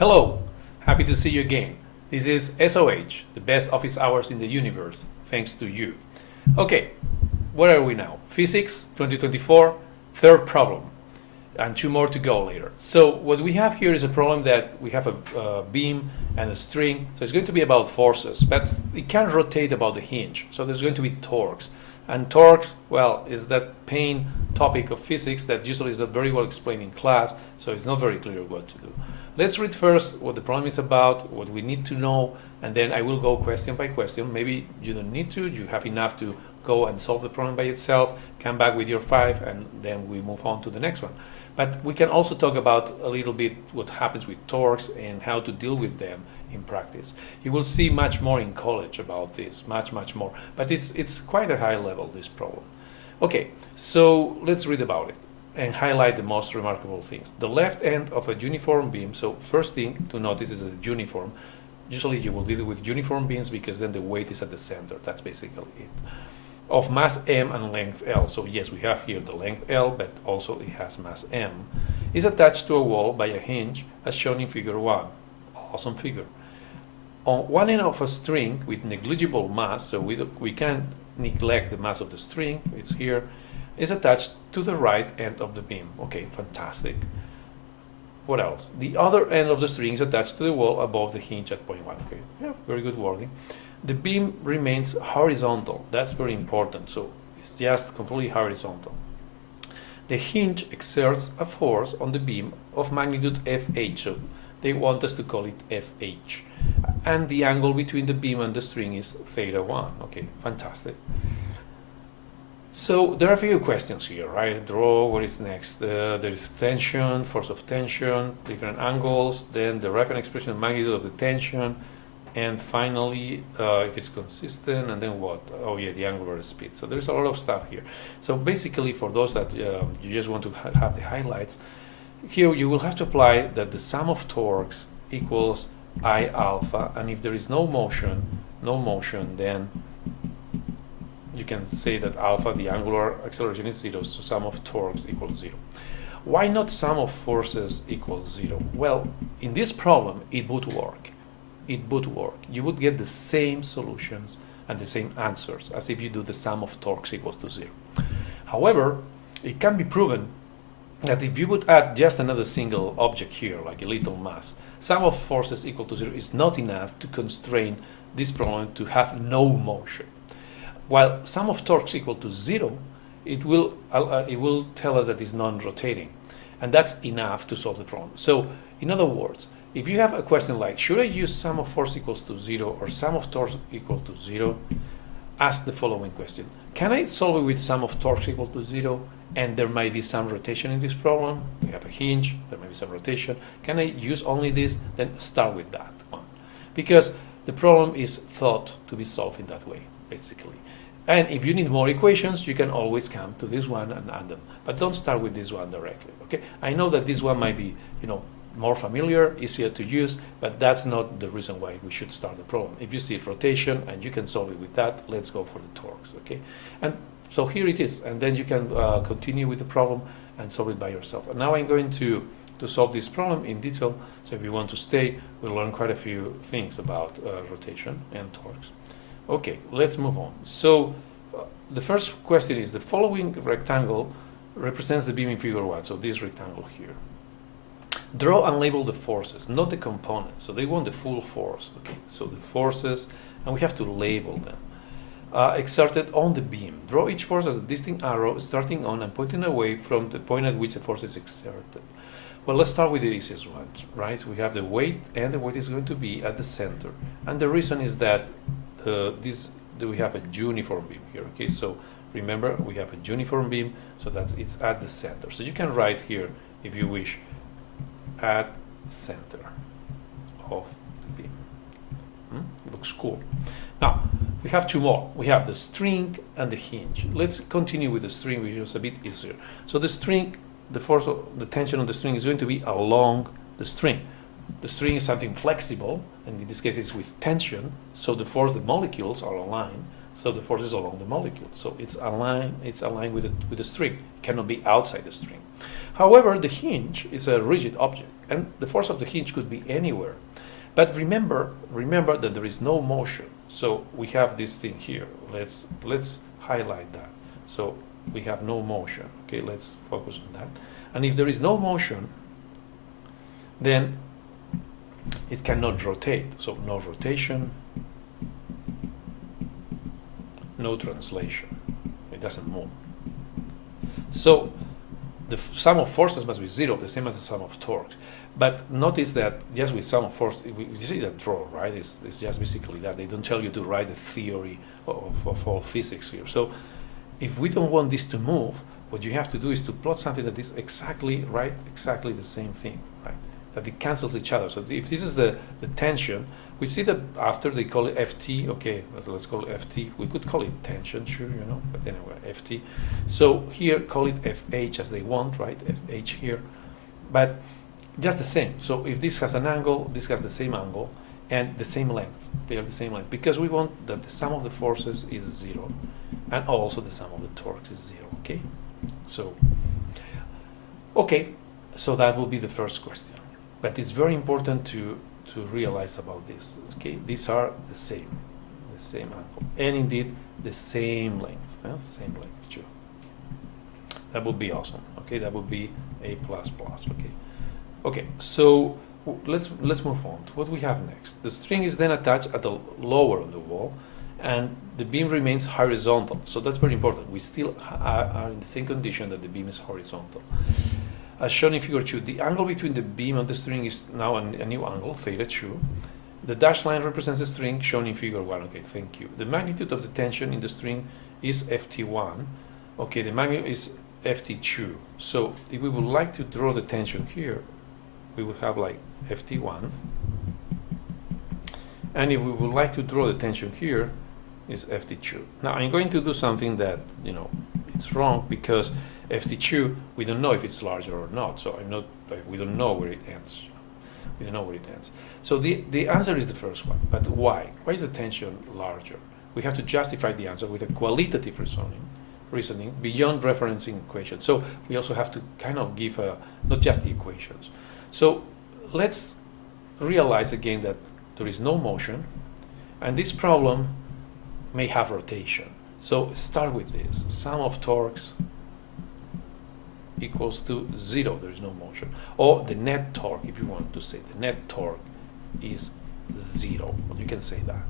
Hello, happy to see you again. This is SOH, the best office hours in the universe, thanks to you. Okay, where are we now? Physics 2024, third problem, and two more to go later. So what we have here is a problem that we have a beam and a string, so it's going to be about forces, but it can rotate about the hinge, so there's going to be torques. And torques, well, is that pain topic of physics that usually is not very well explained in class, so it's not very clear what to do. Let's read first what the problem is about, what we need to know, and then I will go question by question. Maybe you don't need to, you have enough to go and solve the problem by itself, come back with your 5, and then we move on to the next one. But we can also talk about a little bit what happens with torques and how to deal with them in practice. You will see much more in college about this, much more. But it's quite a high level, this problem. Okay, so let's read about it and highlight the most remarkable things. The left end of a uniform beam, so first thing to notice is that it's uniform. Usually you will deal with uniform beams because then the weight is at the center. That's basically it. Of mass m and length L. So yes, we have here the length L, but also it has mass m. Is attached to a wall by a hinge as shown in figure 1. Awesome figure. On one end of a string with negligible mass, so we can't neglect the mass of the string, it's here, is attached to the right end of the beam. Okay, fantastic. What else? The other end of the string is attached to the wall above the hinge at point 1. Okay, yeah, very good wording. The beam remains horizontal. That's very important. So it's just completely horizontal. The hinge exerts a force on the beam of magnitude FH. So they want us to call it FH. And the angle between the beam and the string is theta 1. Okay, fantastic. So there are a few questions here, right? Draw, what is next? There's tension, force of tension, different angles, then the reference expression of magnitude of the tension, and finally, if it's consistent, and then what? Oh yeah, the angular speed. So there's a lot of stuff here. So basically, for those that you just want to have the highlights, here you will have to apply that the sum of torques equals I alpha, and if there is no motion, then you can say that alpha, the angular acceleration, is 0, so sum of torques equals 0. Why not sum of forces equals 0? Well, in this problem, it would work. You would get the same solutions and the same answers as if you do the sum of torques equals to 0. However, it can be proven that if you would add just another single object here, like a little mass, sum of forces equal to 0 is not enough to constrain this problem to have no motion. While sum of torques equal to 0, it will tell us that it's non-rotating, and that's enough to solve the problem. So, in other words, if you have a question like, should I use sum of force equals to 0 or sum of torques equal to 0, ask the following question. Can I solve it with sum of torques equal to 0 and there might be some rotation in this problem? We have a hinge, there might be some rotation. Can I use only this? Then start with that one. Because the problem is thought to be solved in that way, basically. And if you need more equations, you can always come to this one and add them. But don't start with this one directly, okay? I know that this one might be, more familiar, easier to use, but that's not the reason why we should start the problem. If you see rotation and you can solve it with that, let's go for the torques, okay? And so here it is, and then you can continue with the problem and solve it by yourself. And now I'm going to solve this problem in detail, so if you want to stay, we'll learn quite a few things about rotation and torques. Okay, let's move on. So the first question is, the following rectangle represents the beam in figure 1, so this rectangle here. Draw and label the forces, not the components. So they want the full force. Okay, so the forces, and we have to label them. Exerted on the beam. Draw each force as a distinct arrow starting on and pointing away from the point at which the force is exerted. Well, let's start with the easiest one, right? We have the weight, and the weight is going to be at the center. And the reason is that we have a uniform beam here. Okay, so remember we have a uniform beam, so it's at the center. So you can write here, if you wish, at center of the beam. Looks cool. Now we have two more. We have the string and the hinge. Let's continue with the string, which is a bit easier. So the string, the force of the tension on the string is going to be along the string. The string is something flexible, and in this case it's with tension, so the molecules are aligned, so the force is along the molecule. So it's aligned with the string. It cannot be outside the string. However, the hinge is a rigid object, and the force of the hinge could be anywhere. But remember that there is no motion. So we have this thing here. Let's highlight that. So we have no motion. Okay, let's focus on that. And if there is no motion, then it cannot rotate. So no rotation, no translation. It doesn't move. So the sum of forces must be 0, the same as the sum of torques. But notice that just with sum of force, you see that draw, right? It's just basically that. They don't tell you to write the theory of all physics here. So if we don't want this to move, what you have to do is to plot something that is exactly the same thing, right? That it cancels each other. So if this is the tension, we see that after they call it Ft, okay, let's call it Ft. We could call it tension, sure, you know, but anyway, Ft. So here, call it Fh as they want, right? Fh here. But just the same. So if this has an angle, this has the same angle, and the same length. They are the same length, because we want that the sum of the forces is 0, and also the sum of the torques is 0, okay? So, okay, so that will be the first question. But it's very important to realize about this, okay? These are the same angle, and indeed the same length, same length too. That would be awesome, okay? That would be A++, okay? Okay, so let's move on to what we have next. The string is then attached at the lower on the wall, and the beam remains horizontal. So that's very important. We still are in the same condition that the beam is horizontal. As shown in figure 2, the angle between the beam and the string is now a new angle, theta 2. The dashed line represents the string, shown in figure 1. Okay, thank you. The magnitude of the tension in the string is Ft1. Okay, the magnitude is Ft2. So if we would like to draw the tension here, we would have like Ft1. And if we would like to draw the tension here, is Ft2. Now I'm going to do something that, you know, it's wrong, because Ft2, we don't know if it's larger or not. So we don't know where it ends. We don't know where it ends. So the answer is the first one. But why? Why is the tension larger? We have to justify the answer with a qualitative reasoning beyond referencing equations. So we also have to kind of give not just the equations. So let's realize again that there is no motion, and this problem may have rotation. So start with this. Sum of torques equals to 0. There is no motion. Or the net torque, if you want to say the net torque is 0. You can say that.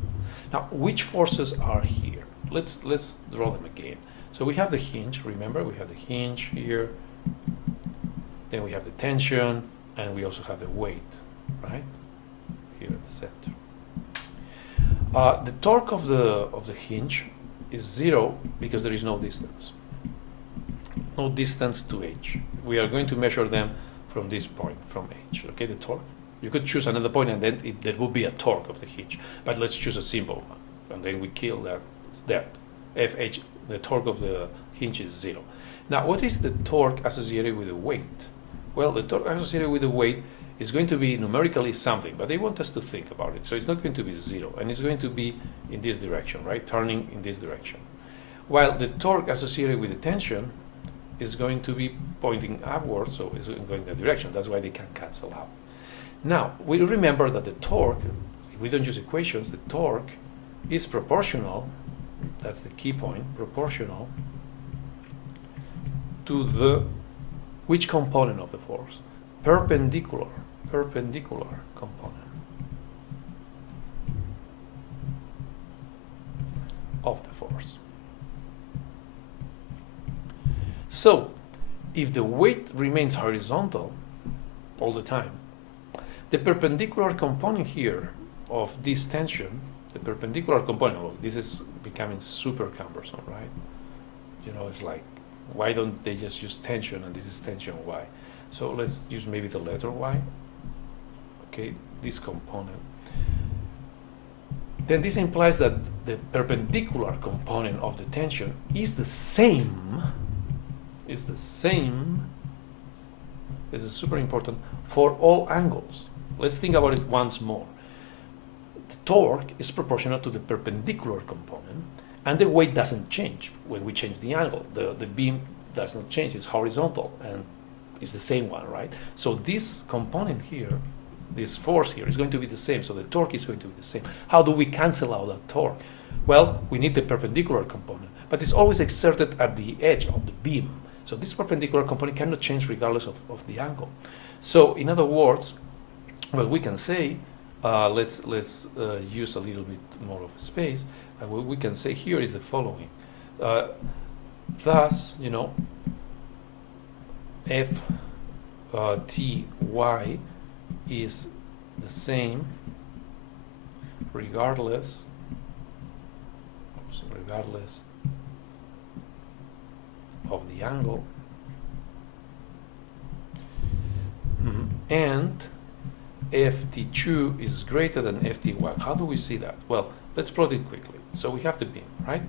Now, which forces are here? Let's draw them again. So we have the hinge. Remember, we have the hinge here. Then we have the tension, and we also have the weight, right? Here at the center. The torque of the hinge is 0 because there is no distance. No distance to H. We are going to measure them from this point, from H. Okay, the torque. You could choose another point, and then there will be a torque of the hinge. But let's choose a simple one, and then we kill that. It's that. Fh, the torque of the hinge is 0. Now, what is the torque associated with the weight? Well, the torque associated with the weight is going to be numerically something, but they want us to think about it. So it's not going to be 0, and it's going to be in this direction, right? Turning in this direction. While the torque associated with the tension is going to be pointing upwards, so it's going that direction. That's why they can cancel out. Now, we remember that the torque, if we don't use equations, the torque is proportional, that's the key point, proportional to the, which component of the force? Perpendicular component of the force. So, if the weight remains horizontal all the time, the perpendicular component here of this tension, the perpendicular component, look, this is becoming super cumbersome, right? You know, it's like, why don't they just use tension, and this is tension Y? So let's use maybe the letter Y. Okay, this component. Then this implies that the perpendicular component of the tension is the same. This is super important for all angles. Let's think about it once more. The torque is proportional to the perpendicular component, and the weight doesn't change when we change the angle. The beam does not change, it's horizontal, and is the same one, right? So this component here, this force here, is going to be the same. So the torque is going to be the same. How do we cancel out that torque? Well, we need the perpendicular component, but it's always exerted at the edge of the beam. So this perpendicular component cannot change regardless of the angle. So in other words, what we can say, let's use a little bit more of space. What we can say here is the following. Thus, you know, F T Y is the same regardless of the angle, and FT2 is greater than FT1. How do we see that? Well, let's plot it quickly. So we have the beam, right?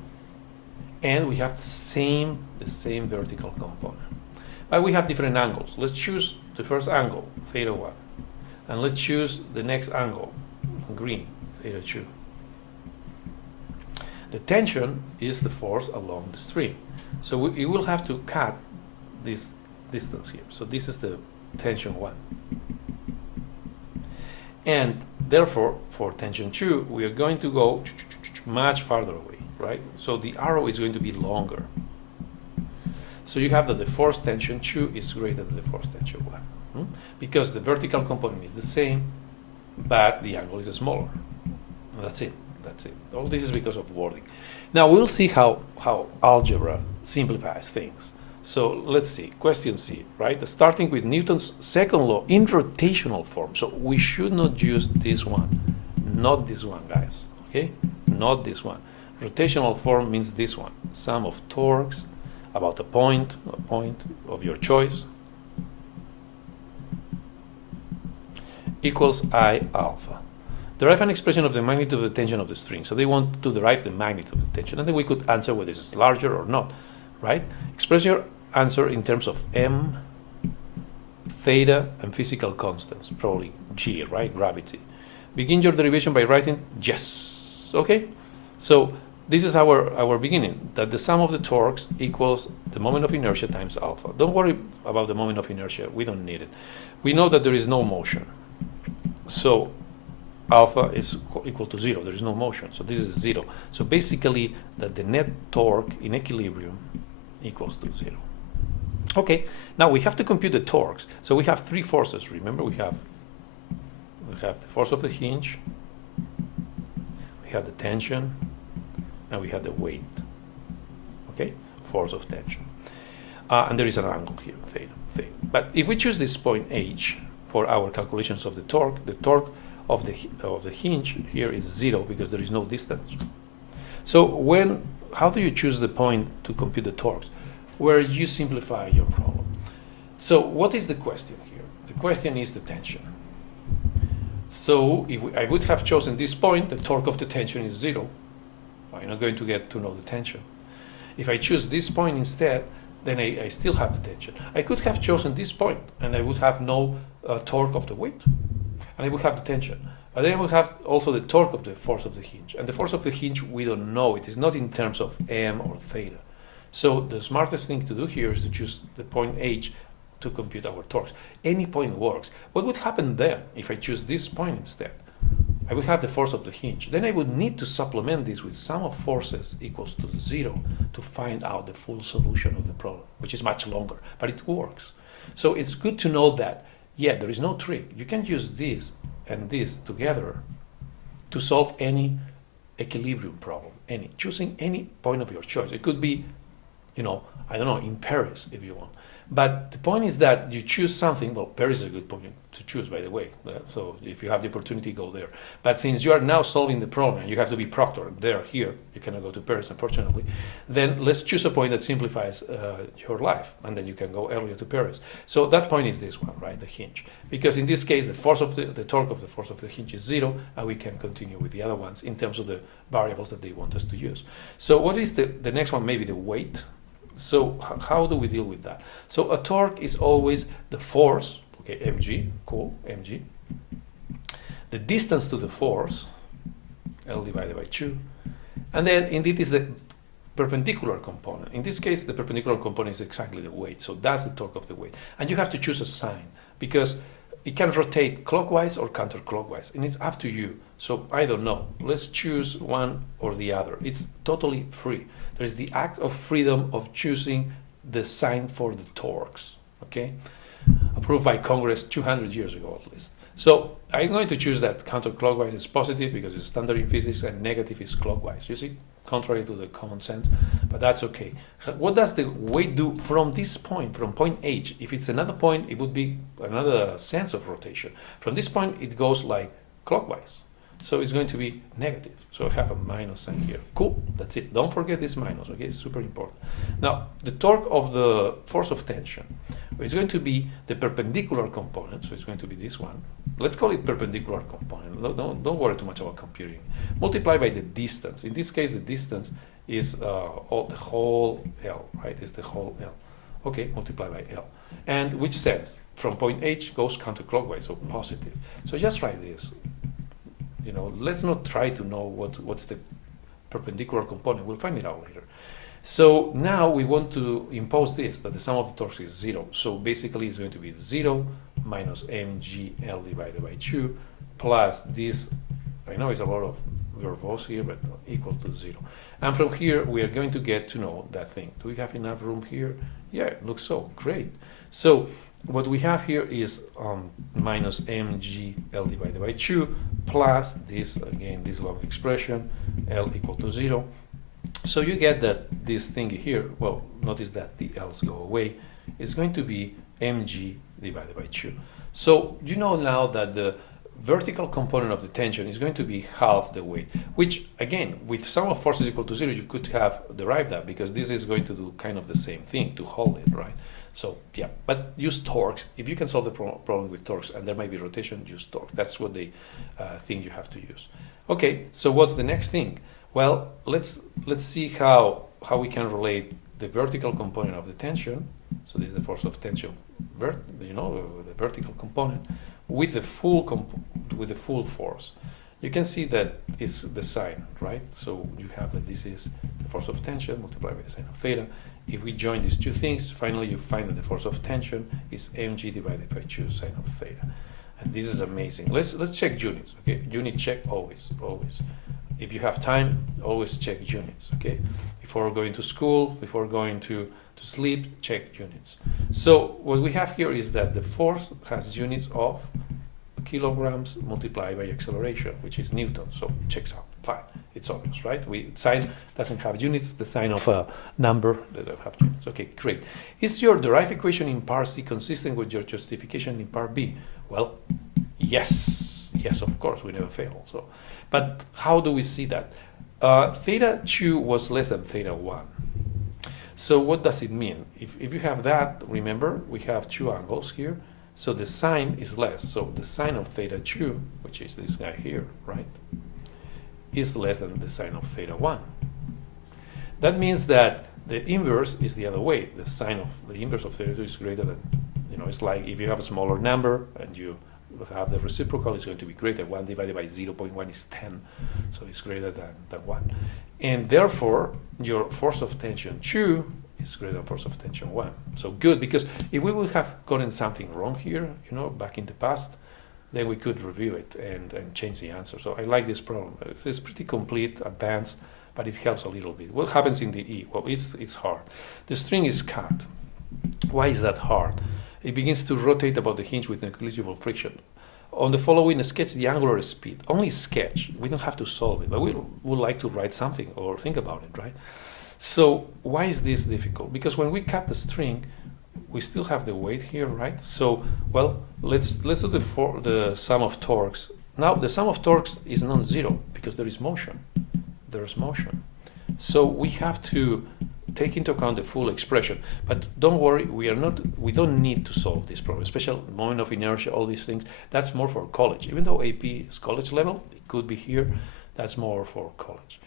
And we have the same vertical component. But we have different angles. Let's choose the first angle, theta 1. And let's choose the next angle, in green, theta 2. The tension is the force along the string. So we will have to cut this distance here. So this is the tension 1. And therefore, for tension 2, we are going to go much farther away, right? So the arrow is going to be longer. So you have that the force tension 2 is greater than the force tension 1. Because the vertical component is the same, but the angle is smaller. That's it. That's it. All this is because of wording. Now we'll see how algebra simplifies things. So let's see. Question C, right? Starting with Newton's second law in rotational form. So we should not use this one. Not this one, guys. Okay? Not this one. Rotational form means this one. Sum of torques about a point of your choice equals I alpha. Derive an expression of the magnitude of the tension of the string. So they want to derive the magnitude of the tension, and then we could answer whether it's larger or not, right? Express your answer in terms of m, theta, and physical constants, probably g, right? Gravity. Begin your derivation by writing yes. Okay? So this is our beginning, that the sum of the torques equals the moment of inertia times alpha. Don't worry about the moment of inertia. We don't need it. We know that there is no motion. So alpha is equal to 0. There is no motion. So this is 0. So basically, that the net torque in equilibrium equals to 0. Okay, now we have to compute the torques. So we have three forces. Remember, we have the force of the hinge, we have the tension, and we have the weight. Okay, force of tension. And there is an angle here, theta. But if we choose this point H for our calculations of the torque of the hinge here is 0 because there is no distance. So how do you choose the point to compute the torques? Where you simplify your problem. So what is the question here? The question is the tension. So if I would have chosen this point, the torque of the tension is 0. I'm not going to get to know the tension. If I choose this point instead, then I still have the tension. I could have chosen this point, and I would have no torque of the weight, and I would have the tension. But then I would have also the torque of the force of the hinge. And the force of the hinge, we don't know. It is not in terms of m or theta. So the smartest thing to do here is to choose the point H to compute our torques. Any point works. What would happen then if I choose this point instead? I would have the force of the hinge. Then I would need to supplement this with sum of forces equals to 0 to find out the full solution of the problem, which is much longer, but it works. So it's good to know that, yeah, there is no trick. You can use this and this together to solve any equilibrium problem, choosing any point of your choice. It could be, I don't know, in Paris if you want. But the point is that you choose something. Well, Paris is a good point to choose, by the way. So if you have the opportunity, go there. But since you are now solving the problem and you have to be proctor here, you cannot go to Paris, unfortunately, then let's choose a point that simplifies your life, and then you can go earlier to Paris. So that point is this one, right, the hinge. Because in this case, the force of the torque of the force of the hinge is 0, and we can continue with the other ones in terms of the variables that they want us to use. So what is the next one? Maybe the weight. So how do we deal with that? So a torque is always the force, okay, mg, cool, mg. The distance to the force, L divided by 2. And then indeed is the perpendicular component. In this case, the perpendicular component is exactly the weight. So that's the torque of the weight. And you have to choose a sign because it can rotate clockwise or counterclockwise, and it's up to you. So I don't know. Let's choose one or the other. It's totally free. There is the act of freedom of choosing the sign for the torques, okay? Approved by Congress 200 years ago at least. So I'm going to choose that counterclockwise is positive because it's standard in physics, and negative is clockwise. You see, contrary to the common sense, but that's okay. What does the weight do from this point, from point H? If it's another point, it would be another sense of rotation. From this point, it goes like clockwise. So it's going to be negative. So I have a minus sign here. Cool, that's it. Don't forget this minus, okay? It's super important. Now, the torque of the force of tension is going to be the perpendicular component, so it's going to be this one. Let's call it perpendicular component. Don't worry too much about computing. Multiplied by the distance. In this case, the distance is the whole L, right? It's the whole L. Okay, multiply by L. And which sense? From point H goes counterclockwise, so positive. So just write this. You know, let's not try to know what's the perpendicular component. We'll find it out later. So now we want to impose this, that the sum of the torques is 0. So basically it's going to be 0 minus mgl divided by 2 plus this, I know it's a lot of verbose here, but equal to 0. And from here we are going to get to know that thing. Do we have enough room here? Yeah, it looks so great. So what we have here is minus mgl divided by 2 plus this, again, this long expression, L equal to 0. So you get that this thing here, well, notice that the L's go away, is going to be mg divided by 2. So you know now that the vertical component of the tension is going to be half the weight, which again, with sum of forces equal to 0, you could have derived that because this is going to do kind of the same thing to hold it, right? So yeah, but use torques. If you can solve the problem with torques and there might be rotation, use torque. That's what the thing you have to use. Okay, so what's the next thing? Well, let's see how we can relate the vertical component of the tension. So this is the force of tension, the vertical component with the full force. You can see that it's the sign, right? So you have that this is the force of tension multiplied by the sine of theta. If we join these two things, finally you find that the force of tension is mg divided by 2 sine of theta. And this is amazing. Let's check units, okay? Unit check always. If you have time, always check units, okay? Before going to school, before going to sleep, check units. So what we have here is that the force has units of kilograms multiplied by acceleration, which is Newton. So checks out, fine. It's obvious, right? Sine doesn't have units, the sign of a number that don't have units. Okay, great. Is your derived equation in part C consistent with your justification in part B? Well, yes, of course, we never fail. So, but how do we see that? Theta 2 was less than theta 1. So what does it mean? If you have that, remember, we have two angles here. So the sine is less. So the sine of theta 2, which is this guy here, right, is less than the sine of theta 1. That means that the inverse is the other way. The inverse of theta 2 is greater than, it's like if you have a smaller number and you have the reciprocal, it's going to be greater. 1 divided by 0.1 is 10. So it's greater than 1. And therefore, your force of tension 2 is greater than force of tension 1. So good, because if we would have gotten something wrong here, back in the past, then we could review it and change the answer. So I like this problem. It's pretty complete, advanced, but it helps a little bit. What happens in the E? Well, it's hard. The string is cut. Why is that hard? It begins to rotate about the hinge with negligible friction. On the following, sketch the angular speed. Only sketch. We don't have to solve it, but we would like to write something or think about it, right? So why is this difficult? Because when we cut the string, we still have the weight here, right? So, well, let's do the sum of torques. Now, the sum of torques is non-zero because there is motion. There's motion. So we have to take into account the full expression. But don't worry, we don't need to solve this problem. Special moment of inertia, all these things, that's more for college. Even though AP is college level, it could be here, that's more for college.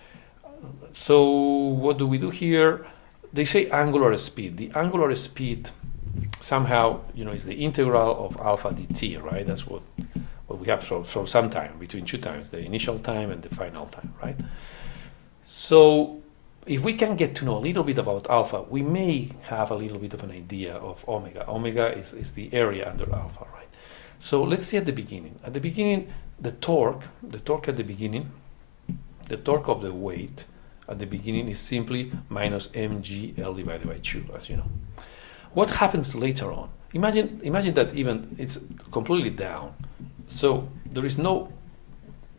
So what do we do here? They say angular speed. The angular speed somehow, is the integral of alpha dt, right? That's what we have from some time, between two times, the initial time and the final time, right? So if we can get to know a little bit about alpha, we may have a little bit of an idea of omega. Omega is the area under alpha, right? So let's see at the beginning. At the beginning, the torque at the beginning, the torque of the weight at the beginning is simply minus mgl divided by 2, as you know. What happens later on? Imagine that even it's completely down. So there is no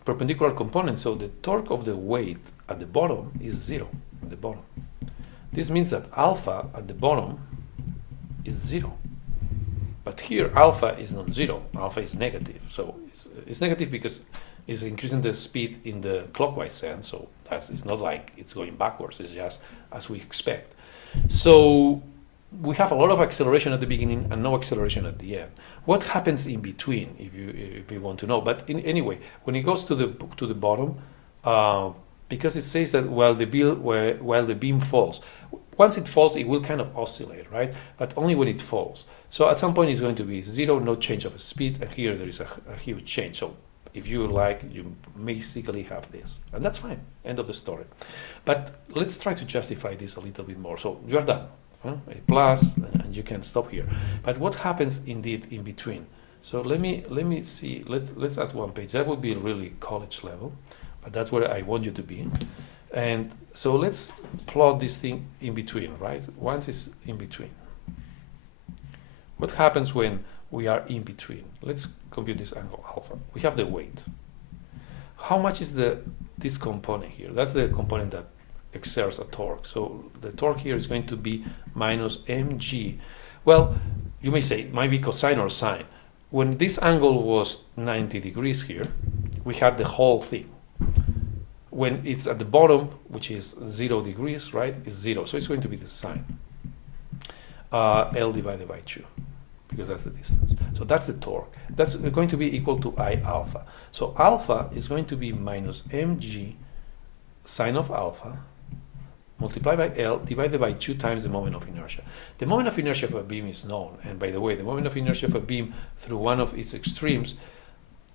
perpendicular component, so the torque of the weight at the bottom is 0 at the bottom. This means that alpha at the bottom is 0. But here alpha is non-zero, alpha is negative. So it's negative because it's increasing the speed in the clockwise sense, so it's not like it's going backwards, it's just as we expect. So we have a lot of acceleration at the beginning and no acceleration at the end. What happens in between, if you want to know? But anyway, when it goes to the bottom, because it says that while the beam falls, once it falls, it will kind of oscillate, right? But only when it falls. So at some point, it's going to be 0, no change of speed, and here there is a huge change. So if you like, you basically have this, and that's fine. End of the story. But let's try to justify this a little bit more. So you're done. A plus, and you can stop here. But what happens indeed in between? So let me see. Let's add one page. That would be really college level, but that's where I want you to be. And so let's plot this thing in between, right? Once it's in between. What happens when we are in between? Let's compute this angle alpha. We have the weight. How much is this component here? That's the component that exerts a torque. So the torque here is going to be minus mg. Well, you may say it might be cosine or sine. When this angle was 90 degrees here, we had the whole thing. When it's at the bottom, which is 0 degrees, right, is 0. So it's going to be the sine. L divided by 2, because that's the distance. So that's the torque. That's going to be equal to I alpha. So alpha is going to be minus mg sine of alpha multiplied by L divided by 2 times the moment of inertia. The moment of inertia of a beam is known, and by the way, the moment of inertia of a beam through one of its extremes,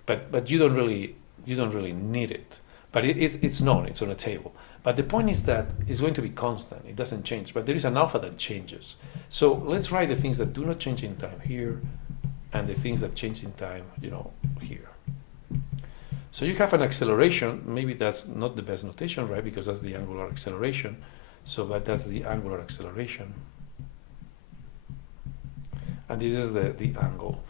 but you don't really need it. But it's known, it's on a table. But the point is that it's going to be constant, it doesn't change, but there is an alpha that changes. So let's write the things that do not change in time here, and the things that change in time, here. So you have an acceleration, maybe that's not the best notation, right, because that's the angular acceleration. So, but that's the angular acceleration. And this is the angle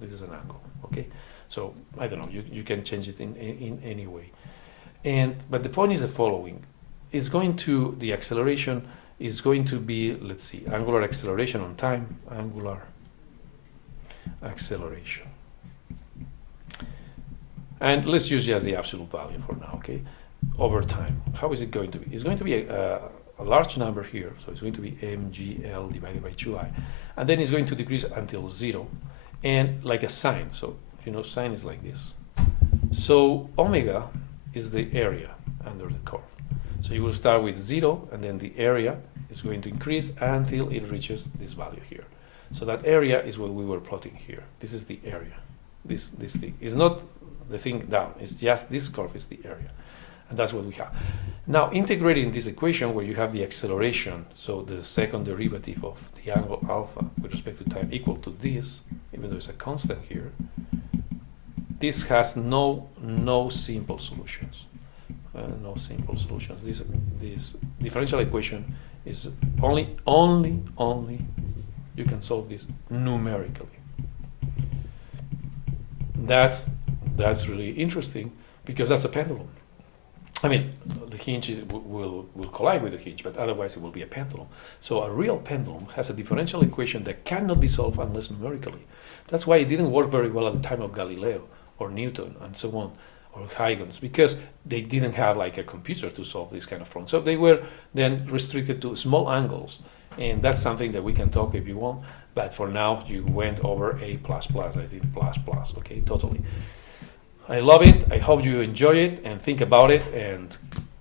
this is an angle, okay? So, I don't know, you can change it in any way. But the point is the following. The acceleration is going to be, let's see, angular acceleration on time, angular acceleration. And let's use just the absolute value for now, okay? Over time, how is it going to be? It's going to be a large number here, so it's going to be mgl divided by 2i. And then it's going to decrease until 0, and like a sine. So, sine is like this. So omega is the area under the curve. So you will start with 0, and then the area is going to increase until it reaches this value here. So that area is what we were plotting here. This is the area. This thing is not the thing down. It's just this curve is the area. And that's what we have. Now, integrating this equation where you have the acceleration, so the second derivative of the angle alpha with respect to time equal to this, even though it's a constant here, this has no simple solutions. No simple solutions. This differential equation is only you can solve this numerically. That's really interesting because that's a pendulum. I mean, the hinge will collide with the hinge, but otherwise it will be a pendulum. So a real pendulum has a differential equation that cannot be solved unless numerically. That's why it didn't work very well at the time of Galileo or Newton and so on, or Huygens, because they didn't have like a computer to solve this kind of problem. So they were then restricted to small angles, and that's something that we can talk if you want. But for now, you went over A++, I think plus, okay, totally. I love it. I hope you enjoy it and think about it and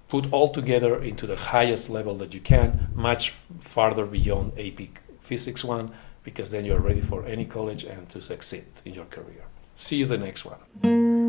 put all together into the highest level that you can, much farther beyond AP Physics 1, because then you're ready for any college and to succeed in your career. See you the next one.